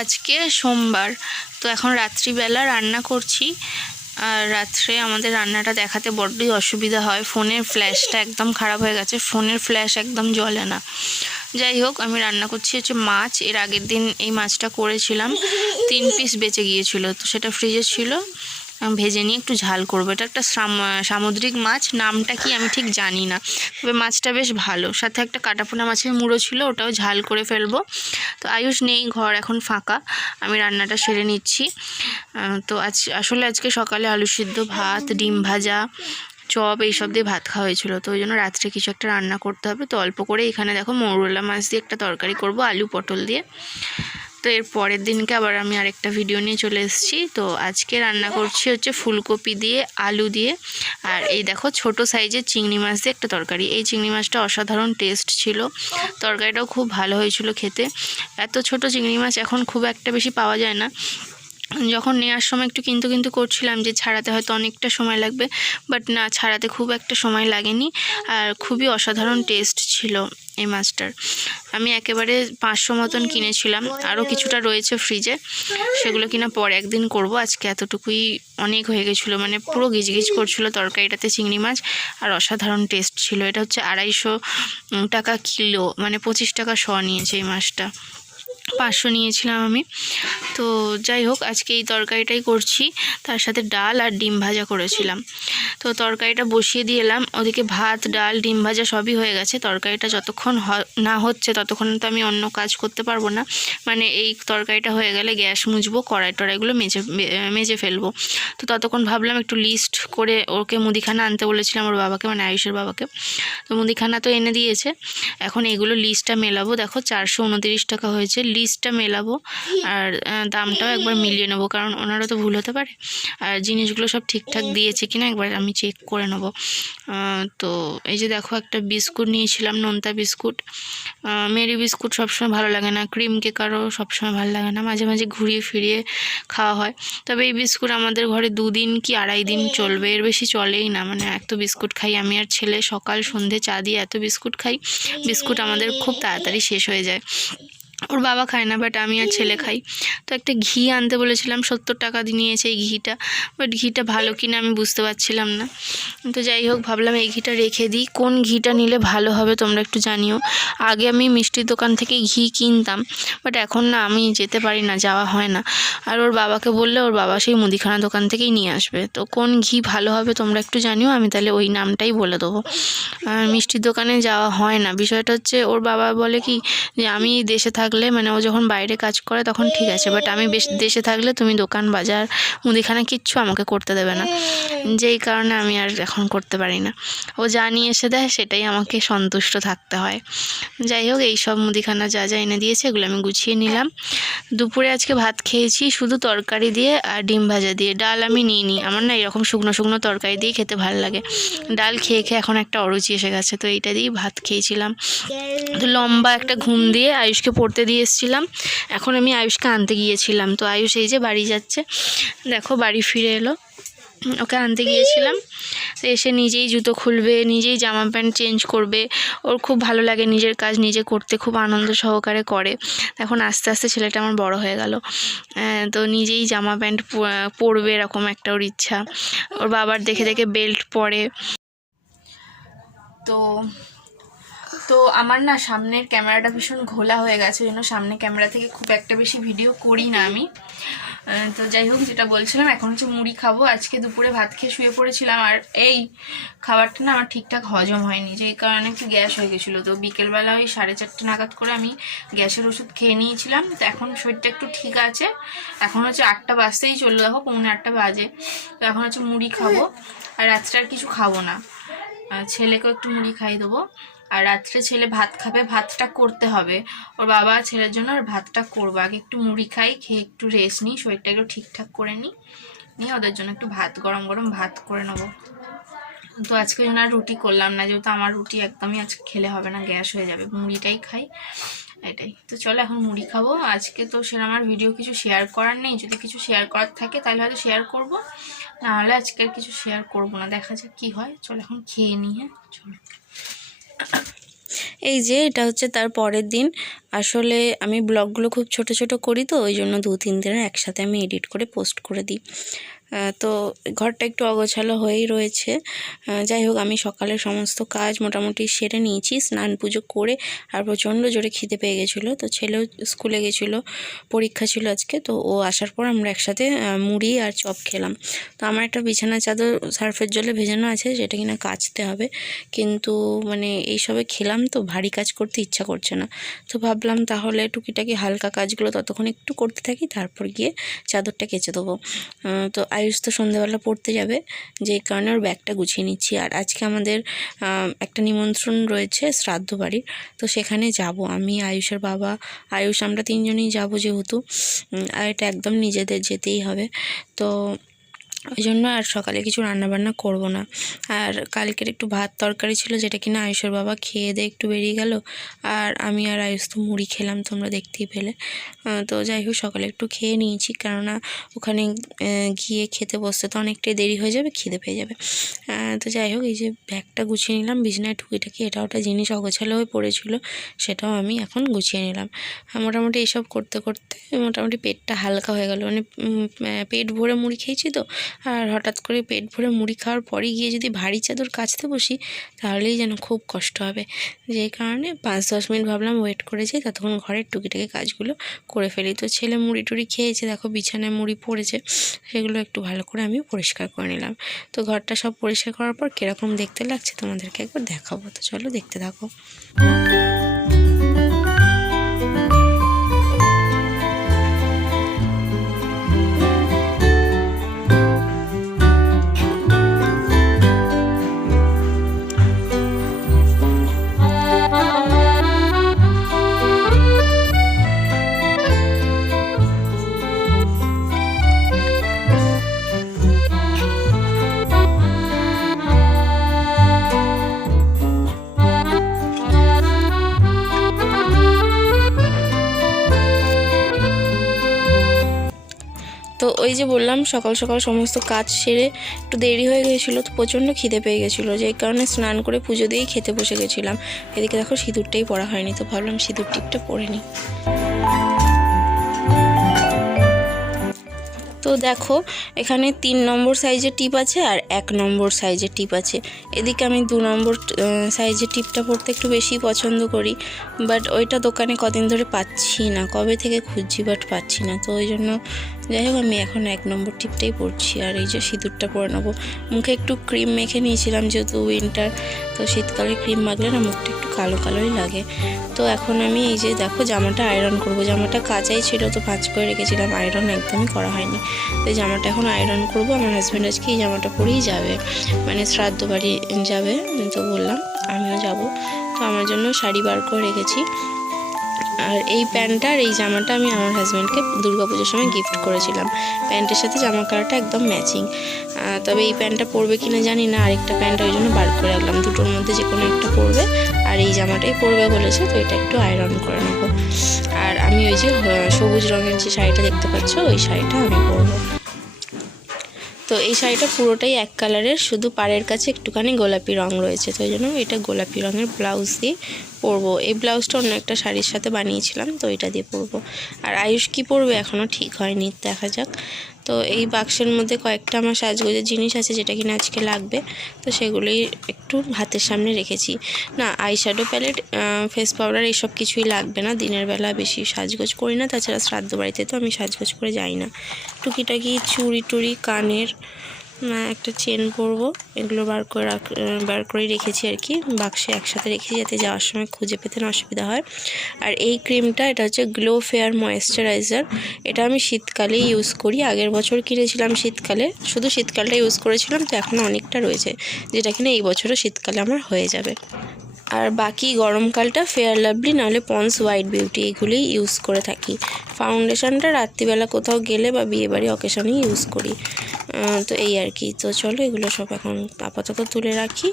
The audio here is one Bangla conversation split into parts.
আজকে সোমবার, তো এখন রাত্রিবেলা রান্না করছি। আর রাত্রে আমাদের রান্নাটা দেখাতে বড্ডই অসুবিধা হয়, ফোনের ফ্ল্যাশটা একদম খারাপ হয়ে গেছে, ফোনের ফ্ল্যাশ একদম জ্বলে না। যাই হোক, আমি রান্না করছি হচ্ছে মাছ। এর আগের দিন এই মাছটা করেছিলাম, 3 পিস বেঁচে গিয়েছিল, তো সেটা ফ্রিজে ছিল। ভেজে নিয়ে একটু ঝাল করবো। এটা একটা সামুদ্রিক মাছ, নামটা কি আমি ঠিক জানি না, তবে মাছটা বেশ ভালো। সাথে একটা কাটাপোনা মাছের মুড়ো ছিল, ওটাও ঝাল করে ফেলবো। তো আয়ুষ নেই, ঘর এখন ফাঁকা, আমি রান্নাটা সেরে নিচ্ছি। তো আসলে আজকে সকালে আলু সিদ্ধ, ভাত, ডিম ভাজা, চপ এইসব দিয়ে ভাত খাওয়া হয়েছিল, তো ওই জন্য রাত্রে কিছু একটা রান্না করতে হবে। তো অল্প করে এখানে দেখো মৌরলা মাছ দিয়ে একটা তরকারি করব, আলু পটল দিয়ে। তো এর পরের দিনকে আবার আমি আরেকটা ভিডিও নিয়ে চলে এসেছি। তো আজকে রান্না করছি হচ্ছে ফুলকপি দিয়ে, আলু দিয়ে, আর এই দেখো ছোট সাইজের চিংড়ি মাছ দিয়ে একটা তরকারি। এই চিংড়ি মাছটা অসাধারণ টেস্ট ছিল, তরকারিটাও খুব ভালো হয়েছিল খেতে। এত ছোট চিংড়ি মাছ এখন খুব একটা বেশি পাওয়া যায় না। যখন নেওয়ার সময় একটু কিন্তু করছিলাম যে ছাড়াতে হয়তো অনেকটা সময় লাগবে, বাট না, ছাড়াতে খুব একটা সময় লাগেনি, আর খুবই অসাধারণ টেস্ট ছিল এই মাছটার। আমি একেবারে 500 মতন কিনেছিলাম, আরও কিছুটা রয়েছে ফ্রিজে, সেগুলো কিনা পরে একদিন করব। আজকে এতটুকুই অনেক হয়ে গেছিলো, মানে পুরো গিজগিজ করছিলো তরকারিটাতে চিংড়ি মাছ, আর অসাধারণ টেস্ট ছিল। এটা হচ্ছে 250 টাকা কিলো, মানে 25 টাকা শ নিয়েছে এই মাছটা, 500 নিয়েছিলাম আমি। তো যাই হোক, আজকে এই তরকারিটাই করছি, তার সাথে ডাল আর ডিম ভাজা করেছিলাম। তো তরকারিটা বসিয়ে দিয়ে এলাম, ওদিকে ভাত, ডাল, ডিম ভাজা সবই হয়ে গেছে। তরকারিটা যতক্ষণ না হচ্ছে ততক্ষণ তো আমি অন্য কাজ করতে পারবো না, মানে এই তরকারিটা হয়ে গেলে গ্যাস মুছবো, কড়াইগুলো মেজে ফেলবো। তো ততক্ষণ ভাবলাম একটু লিস্ট করে, ওকে মুদিখানা আনতে বলেছিলাম ওর বাবাকে, মানে আয়ুষের বাবাকে। তো মুদিখানা তো এনে দিয়েছে, এখন এগুলো লিস্টটা মেলাবো। দেখো 429 টাকা হয়েছে, লিস্টটা মেলাবো আর দামটাও একবার মিলিয়ে নেবো, কারণ ওনারা তো ভুল হতে পারে, আর জিনিসগুলো সব ঠিকঠাক দিয়েছে কিনা একবার আমি চেক করে নেবো। তো এই যে দেখো, একটা বিস্কুট নিয়েছিলাম, নোনতা বিস্কুট। মেরি বিস্কুট সবসময় ভালো লাগে না, ক্রিম কেকারও সবসময় ভালো লাগে না, মাঝে মাঝে ঘুরিয়ে ফিরিয়ে খাওয়া হয়। তবে এই বিস্কুট আমাদের ঘরে 2 দিন কি 2.5 দিন চলবে, এর বেশি চলেই না। মানে এত বিস্কুট খাই আমি আর ছেলে, সকাল সন্ধে চা দিয়ে এত বিস্কুট খাই, বিস্কুট আমাদের খুব তাড়াতাড়ি শেষ হয়ে যায়। ওর বাবা খায় না, বাট আমি আর ছেলে খাই। তো একটা ঘি আনতে বলেছিলাম, 70 টাকা দিয়ে নিয়েছে এই ঘিটা, বাট ঘিটা ভালো কিনা আমি বুঝতে পারছিলাম না। তো যাই হোক, ভাবলাম এই ঘিটা রেখে দিই। কোন ঘিটা নিলে ভালো হবে তোমরা একটু জানিও। আগে আমি মিষ্টির দোকান থেকে ঘি কিনতাম, বাট এখন না, আমি যেতে পারি না, যাওয়া হয় না। আর ওর বাবাকে বললে ওর বাবা সেই মুদিখানা দোকান থেকেই নিয়ে আসবে। তো কোন ঘি ভালো হবে তোমরা একটু জানিও, আমি তাহলে ওই নামটাই বলে দেবো। আর মিষ্টির দোকানে যাওয়া হয় না, বিষয়টা হচ্ছে ওর বাবা বলে কি যে আমি দেশে থাকলে, মানে ও যখন বাইরে কাজ করে তখন ঠিক আছে, বাট আমি দেশে থাকলে তুমি দোকান বাজার মুদিখানা কিচ্ছু আমাকে করতে দেবে না, যেই কারণে আমি আর এখন করতে পারি না। ও যা নিয়ে এসে দেয় সেটাই আমাকে সন্তুষ্ট থাকতে হয়। যাই হোক, এই সব মুদিখানা যা যা এনে দিয়েছে এগুলো আমি গুছিয়ে নিলাম। দুপুরে আজকে ভাত খেয়েছি শুধু তরকারি দিয়ে আর ডিম ভাজা দিয়ে, ডাল আমি নিইনি। আমার না এরকম শুকনো শুকনো তরকারি দিয়ে খেতে ভালো লাগে, ডাল খেয়ে খেয়ে এখন একটা অরুচি এসে গেছে, তো এইটা দিয়েই ভাত খেয়েছিলাম। তো লম্বা একটা ঘুম দিয়ে আয়ুষকে পড়তে দিয়ে এসেছিলাম, এখন আমি আয়ুষকে আনতে গিয়েছিলাম। তো আয়ুষ এই যে বাড়ি যাচ্ছে, দেখো বাড়ি ফিরে এলো, ওকে আনতে গিয়েছিলাম। তো এসে নিজেই জুতো খুলবে, নিজেই জামা প্যান্ট চেঞ্জ করবে, ওর খুব ভালো লাগে নিজের কাজ নিজে করতে, খুব আনন্দ সহকারে করে। এখন আস্তে আস্তে ছেলেটা আমার বড় হয়ে গেল, তো নিজেই জামা প্যান্ট পরবে, এরকম একটা ওর ইচ্ছা। ওর বাবার দেখে দেখে বেল্ট পরে। তো তো আমার না সামনের ক্যামেরাটা ভীষণ ঘোলা হয়ে গেছে, জন্য সামনে ক্যামেরা থেকে খুব একটা বেশি ভিডিও করি না আমি। তো যাই হোক, যেটা বলছিলাম, এখন হচ্ছে মুড়ি খাবো। আজকে দুপুরে ভাত খেয়ে শুয়ে পড়েছিলাম, আর এই খাবারটা না আমার ঠিকঠাক হজম হয়নি, যেই কারণে একটু গ্যাস হয়ে গেছিলো। তো বিকেলবেলা ওই 4:30 নাগাদ করে আমি গ্যাসের ওষুধ খেয়ে নিয়েছিলাম। তো এখন শরীরটা একটু ঠিক আছে। এখন হচ্ছে 8টা বাজতেই চললো, দেখো 7:45 বাজে। তো এখন হচ্ছে মুড়ি খাবো, আর রাত্রে আর কিছু খাবো না, ছেলেকেও একটু মুড়ি খাইয়ে দেবো। আর রাত্রে ছেলে ভাত খাবে, ভাতটা করতে হবে ওর বাবা ছেলের জন্য, আর ভাতটা করবো। আগে একটু মুড়ি খাই, খেয়ে একটু রেস্ট নিই, শরীরটা একটু ঠিকঠাক করে নিয়ে ওদের জন্য একটু ভাত, গরম গরম ভাত করে নেবো। তো আজকে জন্য আর রুটি করলাম না, যেহেতু আমার রুটি একদমই আজকে খেলে হবে না, গ্যাস হয়ে যাবে, মুড়িটাই খাই, এটাই। তো চলো এখন মুড়ি খাবো। আজকে তো সেরকম আমার ভিডিও কিছু শেয়ার করার নেই, যদি কিছু শেয়ার করার থাকে তাহলে হয়তো শেয়ার করবো, নাহলে আজকে আর কিছু শেয়ার করবো না, দেখা যাক কি হয়। চলো এখন খেয়ে নিই, হ্যাঁ চলো। এই যে এটা হচ্ছে তার পরের দিন। আসলে আমি ব্লগগুলো খুব ছোট ছোট করি, তো ওই জন্য 2-3 দিনের একসাথে আমি এডিট করে পোস্ট করে দিই। তো ঘরটা একটু অগোছালো হয়েই রয়েছে। যাই হোক, আমি সকালে সমস্ত কাজ মোটামুটি সেরে নিয়েছি, স্নান পুজো করে। আর প্রচণ্ড জোরে খিদে পেয়ে গেছিলো, তো ছেলেও স্কুলে গেছিলো, পরীক্ষা ছিল আজকে। তো ও আসার পর আমরা একসাথে মুড়ি আর চপ খেলাম। তো আমার একটা বিছানা চাদর সার্ফের জলে ভেজানো আছে, যেটা কিনা কাচতে হবে, কিন্তু মানে এইসবে খেলাম তো ভারী কাজ করতে ইচ্ছা করছে না। তো ভাবলাম তাহলে টুকিটাকি হালকা কাজগুলো ততক্ষণ একটু করতে থাকি, তারপর গিয়ে চাদরটা কেচে দেবো। তো আয়ুষ তো সন্ধ্যেবেলা পড়তে যাবে, যেই কারণে ওর ব্যাগটা গুছিয়ে নিচ্ছি। আর আজকে আমাদের একটা নিমন্ত্রণ রয়েছে শ্রাদ্ধ বাড়ির, তো সেখানে যাব আমি, আয়ুষের বাবা, আয়ুষ, আমরা 3 জনই যাব যেহেতু। আর এটা একদম নিজেদের যেতেই হবে। তো ওই জন্য আর সকালে কিছু রান্নাবান্না করব না। আর কালকের একটু ভাত তরকারি ছিল, যেটা কিনা আয়ুষের বাবা খেয়ে দিয়ে একটু বেরিয়ে গেল। আর আমি আর আয়ুষ তো মুড়ি খেলাম, তোমরা দেখতেই পেলে। তো যাই হোক, সকালে একটু খেয়ে নিয়েছি, কেননা ওখানে গিয়ে খেতে বসতে তো অনেকটাই দেরি হয়ে যাবে, খিদে পেয়ে যাবে। তো যাই হোক, এই যে ব্যাগটা গুছিয়ে নিলাম, বিছানায় টুকিটাকি এটা ওটা জিনিস অগোছালো হয়ে পড়েছিল, সেটাও আমি এখন গুছিয়ে নিলাম। মোটামুটি এইসব করতে করতে মোটামুটি পেটটা হালকা হয়ে গেল। মানে পেট ভরে মুড়ি খেয়েছি তো, আর হঠাৎ করে পেট ভরে মুড়ি খাওয়ার পরে গিয়ে যদি ভারী চাদর কাচতে বসি, তাহলেই যেন খুব কষ্ট হবে। যেই কারণে 5-10 মিনিট ভাবলাম ওয়েট করে যাই, ততক্ষণ ঘরের টুকিটাকি কাজগুলো করে ফেলি। তো ছেলে মুড়ি টুড়ি খেয়েছে, দেখো বিছানায় মুড়ি পড়েছে, সেগুলো একটু ভালো করে আমি পরিষ্কার করে নিলাম। তো ঘরটা সব পরিষ্কার করার পর কীরকম দেখতে লাগছে তোমাদেরকে একবার দেখাবো, তো চলো দেখতে থাকো। তো ওই যে বললাম, সকাল সকাল সমস্ত কাজ সেরে একটু দেরি হয়ে গেছিলো, তো প্রচণ্ড খিদে পেয়ে গেছিলো, যেই কারণে স্নান করে পুজো দিয়েই খেতে বসে গেছিলাম। এদিকে দেখো সিঁদুরটাই পরা হয়নি, তো ভাবলাম সিঁদুর টিপটা পরে নিই। তো দেখো, এখানে 3 নম্বর সাইজের টিপ আছে আর 1 নম্বর সাইজের টিপ আছে। এদিকে আমি 2 নম্বর সাইজের টিপটা পরতে একটু বেশি পছন্দ করি, বাট ওইটা দোকানে কদিন ধরে পাচ্ছি না, কবে থেকে খুঁজছি বাট পাচ্ছি না। তো ওই জন্য যাই হোক, আমি এখন 1 নম্বর টিপটাই পরছি। আর এই যে সিঁদুরটা পরে নেবো। মুখে একটু ক্রিম মেখে নিয়েছিলাম, যেহেতু উইন্টার, তো শীতকালে ক্রিম মাখলে না মুখটা একটু কালো কালোই লাগে। তো এখন আমি এই যে দেখো জামাটা আয়রন করব। জামাটা কাচাই ছিল, তো ভাঁজ করে রেখেছিলাম, আয়রন একদমই করা হয়নি। তো এই জামাটা এখন আয়রন করব। আমার হাজব্যান্ড আজকে এই জামাটা পরেই যাবে, মানে শ্রাদ্ধ বাড়ি যাবে, তো বললাম আমিও যাব। তো আমার জন্য শাড়ি বার করে রেখেছি। আর এই প্যান্টটা আর এই জামাটা আমি আমার হাজব্যান্ডকে দুর্গাপুজোর সময় গিফট করেছিলাম। প্যান্টের সাথে জামা কালারটা একদম ম্যাচিং। তবে এই প্যান্টটা পরবে কিনা জানি না, আরেকটা প্যান্ট ওই জন্য বার করে রাখলাম। দুটোর মধ্যে যে কোনো একটা পরবে, আর এই জামাটাই পরবে বলেছে, তো এটা একটু আয়রন করে নেবো। আর আমি ওই যে সবুজ রঙের যে শাড়িটা দেখতে পাচ্ছ, ওই শাড়িটা আমি পরবো। তো এই শাড়িটা পুরোটাই এক কালারের, শুধু পাড়ের কাছে একটুখানি গোলাপি রঙ রয়েছে, তো ওই জন্য এটা গোলাপি রঙের ব্লাউজ দিয়ে পরবো। এই ব্লাউজটা অন্য একটা শাড়ির সাথে বানিয়েছিলাম, তো এটা দিয়ে পরবো। আর আয়ুষ কী পরবে এখনও ঠিক হয়নি, দেখা যাক। তো এই বাক্সের মধ্যে কয়েকটা আমার সাজগোজের জিনিস আছে, যেটা কিনা আজকে লাগবে, তো সেগুলোই একটু হাতের সামনে রেখেছি। না, আইশ্যাডো প্যালেট, ফেস পাউডার এসব কিছুই লাগবে না, দিনের বেলা বেশি সাজগোজ করি না, তাছাড়া শ্রাদ্ধ বাড়িতে তো আমি সাজগোজ করে যাই না। টুকিটাকি চুড়ি টুড়ি, কানের একটা চেন পরবো, এগুলো বার করে রেখেছি আর কি, বাক্সে একসাথে রেখেছি, যাতে যাওয়ার সময় খুঁজে পেতে না অসুবিধা হয়। আর এই ক্রিমটা, এটা হচ্ছে গ্লো ফেয়ার ময়েশ্চারাইজার। এটা আমি শীতকালেই ইউজ করি, আগের বছর কিনেছিলাম শীতকালে, শুধু শীতকালটা ইউজ করেছিলাম, তো এখনও অনেকটা রয়েছে, যেটা কিনা এই বছরও শীতকালে আমার হয়ে যাবে। আর বাকি গরমকালটা ফেয়ার লাভলি নাহলে পন্স হোয়াইট বিউটি, এগুলোই ইউজ করে থাকি। ফাউন্ডেশনটা রাত্রিবেলা কোথাও গেলে বা বিয়েবাড়ি অকেশনেই ইউজ করি। তো এই আর কি। তো চলো, এগুলো সব এখন আপাতত তুলে রাখি।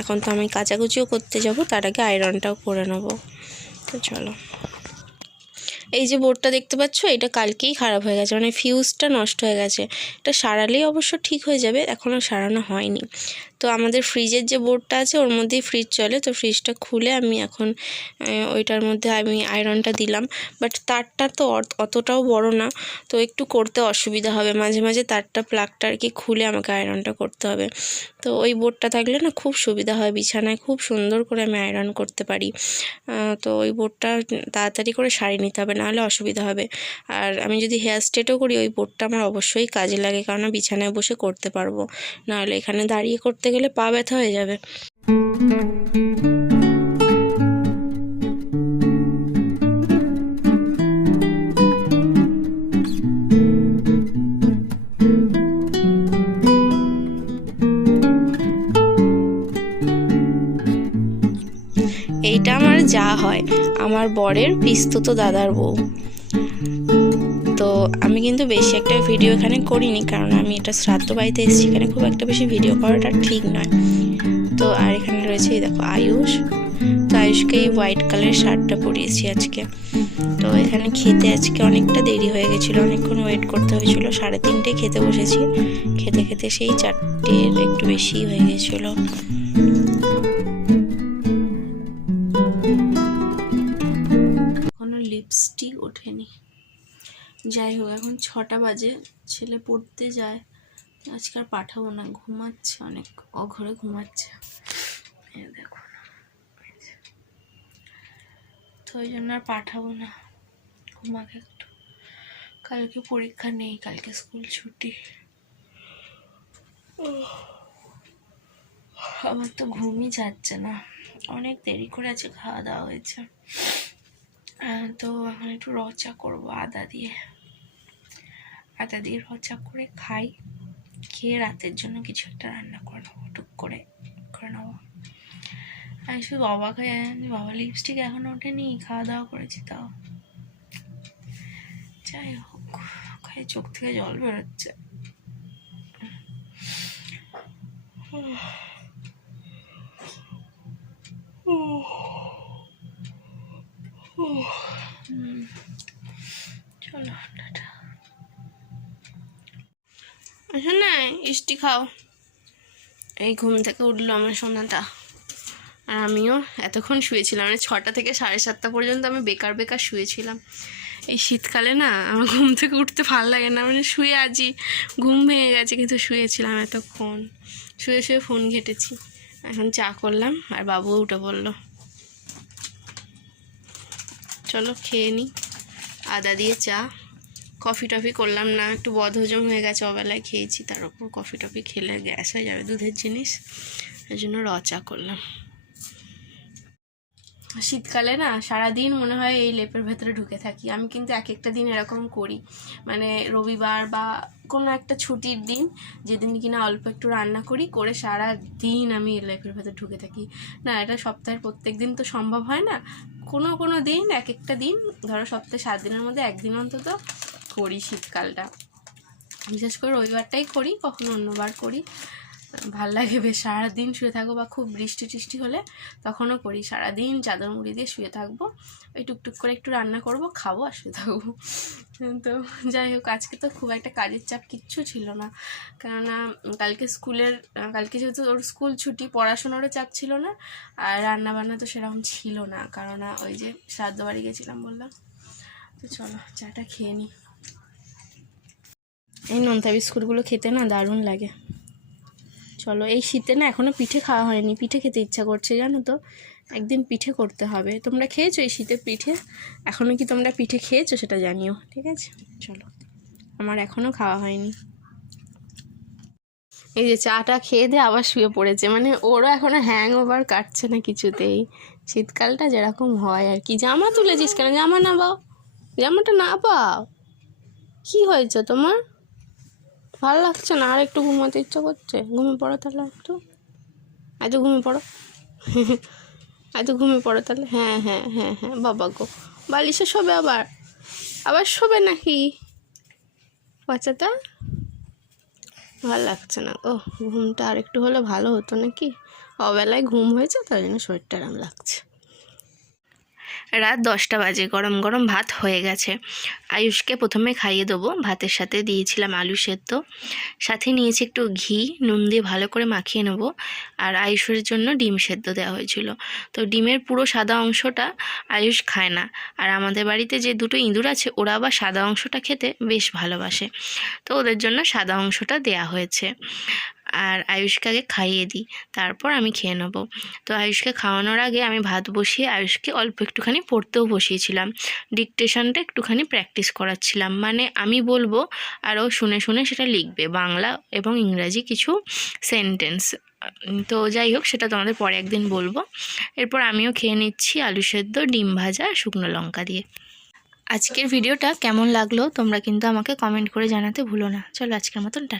এখন তো আমি কাচাকুচিও করতে যাব, তার আগে আয়রনটাও করে নেব। তো চলো, এই যে বোর্ডটা দেখতে পাচ্ছ, এটা কালকেই খারাপ হয়ে গেছে, মানে ফিউজটা নষ্ট হয়ে গেছে। এটা সারালেই অবশ্য ঠিক হয়ে যাবে, এখনও সারানো হয়নি। তো আমাদের ফ্রিজের যে বোর্ডটা আছে ওর মধ্যেই ফ্রিজ চলে, তো ফ্রিজটা খুলে আমি এখন ওইটার মধ্যে আমি আয়রনটা দিলাম। বাট তারটা তো অতটাও বড় না, তো একটু করতে অসুবিধা হবে, মাঝে মাঝে তারটা প্লাগটা আর কি খুলে আমাকে আয়রনটা করতে হবে। তো ওই বোর্ডটা থাকলে না খুব সুবিধা হয়, বিছানায় খুব সুন্দর করে আমি আয়রন করতে পারি। তো ওই বোর্ডটা তাড়াতাড়ি করে সারিয়ে নিতে হবে, নাহলে অসুবিধা হবে। আর আমি যদি হেয়ার স্ট্রেটও করি ওই বোর্ডটা আমার অবশ্যই কাজে লাগে, কারণ বিছানায় বসে করতে পারবো, নাহলে এখানে দাঁড়িয়ে করতে গেলে পা ব্যথা হয়ে যাবে। এইটা আমার যা হয়, আমার বরের পিস্তুত দাদার বউ। তো আমি কিন্তু বেশি একটা ভিডিও এখানে করিনি, কারণ আমি এটা শ্রাদ্ধ বাড়িতে এসেছি, এখানে খুব একটা বেশি ভিডিও করাটা ঠিক নয়। তো আর এখানে রয়েছে এই দেখো আয়ুষ, তো আয়ুষকে এই হোয়াইট কালারের শার্টটা পরিয়েছি আজকে। তো এখানে খেতে আজকে অনেকটা দেরি হয়ে গেছিলো, অনেকক্ষণ ওয়েট করতে হয়েছিল, 3:30 খেতে বসেছি, খেতে খেতে সেই 4টের একটু বেশি হয়ে গেছিলো। এখনো লিপস্টিক ওঠেনি। যাই হোক, এখন 6টা বাজে, ছেলে পড়তে যায়, আজকে আর পাঠাবো না, ঘুমাচ্ছে, অনেক অঘরে ঘুমাচ্ছে দেখো, তো ওই জন্য আর পাঠাবো না, ঘুমাকে একটু, কালকে পরীক্ষা নেই, কালকে স্কুল ছুটি। আমার তো ঘুমই যাচ্ছে না, অনেক দেরি করে আছে খাওয়া দাওয়া হয়েছে। তো এখন একটু রচা করবো আদা দিয়ে রচা করে খাই, খেয়ে রাতের জন্য কিছু একটা রান্না করে নেবো, টুক করে নেবো। আমি শুধু অবাক হয়ে বাবা লিপস্টিক এখন ওঠেনি, খাওয়া দাওয়া করেছি তাও। যাই হোক, খাই, চোখ থেকে জল বেরোচ্ছে। চলো টাটা। আচ্ছা না, ইষ্টি খাও। এই ঘুম থেকে উঠলো আমার সোনাটা, আর আমিও এতক্ষণ শুয়েছিলাম, মানে 6টা থেকে 7:30 পর্যন্ত আমি বেকার শুয়েছিলাম। এই শীতকালে না আমার ঘুম থেকে উঠতে ভালো লাগে না, মানে শুয়ে আছি, ঘুম ভেঙে গেছে, কিন্তু শুয়েছিলাম এতক্ষণ, শুয়ে ফোন ঘেটেছি। এখন চা করলাম আর বাবুও উঠে পড়লো। চলো খেয়ে নিই, আদা দিয়ে চা। কফি টফি করলাম না, একটু বদহজম হয়ে গেছে, অবেলায় খেয়েছি, তার উপর কফি টফি খেলে গ্যাস হয়ে যাবে, দুধের জিনিস, এই জন্য চা করলাম। শীতকালে না সারাদিন মনে হয় এই লেপের ভেতরে ঢুকে থাকি। আমি কিন্তু এক একটা দিন এরকম করি, মানে রবিবার বা কোনো একটা ছুটির দিন, যেদিন কিনা অল্প একটু রান্না করি, করে সারা দিন আমি এই লেপের ভেতরে ঢুকে থাকি। না, এটা সপ্তাহের প্রত্যেক দিন তো সম্ভব হয় না, কোনো দিন, এক একটা দিন, ধরো সপ্তাহে 7 দিনের মধ্যে একদিন অন্তত করি শীতকালটা। বিশেষ করে রবিবারটাই করি, কখনো অন্যবার করি, ভাল লাগে বেশ, সারাদিন শুয়ে থাকবো, বা খুব বৃষ্টি টিষ্টি হলে তখনও করি, সারাদিন চাদর মুড়ি দিয়ে শুয়ে থাকবো, ওই টুকটুক করে একটু রান্না করব, খাবো আর শুয়ে থাকবো। তো যাই হোক, আজকে তো খুব একটা কাজের চাপ কিচ্ছু ছিল না, কেননা কালকে যেহেতু ওর স্কুল ছুটি, পড়াশোনারও চাপ ছিল না, আর রান্নাবান্না তো সেরকম ছিল না, কারণ ওই যে শ্রাদ্ধ বাড়ি গেছিলাম বললাম। তো চলো চাটা খেয়ে নিই। এই নোনতা বিস্কুটগুলো খেতে না দারুণ লাগে। চলো, এই শীতে না এখনও পিঠে খাওয়া হয়নি, পিঠে খেতে ইচ্ছা করছে জানো তো, একদিন পিঠে করতে হবে। তোমরা খেয়েছো এই শীতে পিঠে? এখনও কি তোমরা পিঠে খেয়েছো সেটা জানিও, ঠিক আছে? চলো, আমার এখনও খাওয়া হয়নি। এই যে চাটা খেয়ে দিয়ে আবার শুয়ে পড়েছে, মানে ওরও এখনও হ্যাং ওভার কাটছে না কিছুতেই, শীতকালটা যেরকম হয় আর কি। জামা তুলেছিস কেন? জামা না পাও, জামাটা না পাও, কি হয়েছে তোমার? ভালো লাগছে না? আর একটু ঘুমাতে ইচ্ছা করছে? ঘুমিয়ে পড়ো তাহলে, এত ঘুমিয়ে পড়ো, ঘুমিয়ে পড়ো তাহলে। হ্যাঁ, বাবা গো, বালিশে শোবে, আবার শোবে নাকি বাচ্চাটা? ভালো লাগছে না ও, ঘুমটা আর একটু হলে ভালো হতো নাকি, অবেলায় ঘুম হয়েছে, তাই জন্য শরীরটা আরাম লাগছে। রাত 10টা বাজে, গরম গরম ভাত হয়ে গেছে। আয়ুষকে প্রথমে খাইয়ে দেবো। ভাতের সাথে দিয়েছিলাম আলু সেদ্ধ, সাথে নিয়েছি একটু ঘি, নুন দিয়ে ভালো করে মাখিয়ে নেব। আর আয়ুষের জন্য ডিম সেদ্ধ দেওয়া হয়েছিল। তো ডিমের পুরো সাদা অংশটা আয়ুষ খায় না, আর আমাদের বাড়িতে যে দুটো ইঁদুর আছে ওরা আবার সাদা অংশটা খেতে বেশ ভালোবাসে, তো ওদের জন্য সাদা অংশটা দেয়া হয়েছে। আর আয়ুষকে আগে খাইয়ে দিই, তারপর আমি খেয়ে নেব। তো আয়ুষকে খাওয়ানোর আগে আমি ভাত বসিয়ে আয়ুষকে অল্প একটুখানি পড়তেও বসিয়েছিলাম। ডিকটেশনটা একটুখানি প্র্যাকটিস করাচ্ছিলাম, মানে আমি বলবো আর ও শুনে শুনে সেটা লিখবে, বাংলা এবং ইংরাজি কিছু সেন্টেন্স। তো যাই হোক, সেটা তোমাদের পরে একদিন বলবো। এরপর আমিও খেয়ে নিচ্ছি আলু সেদ্ধ, ডিম ভাজা, শুকনো লঙ্কা দিয়ে। আজকের ভিডিওটা কেমন লাগলো তোমরা কিন্তু আমাকে কমেন্ট করে জানাতে ভুলো না। চলো আজকের মতন টাটা।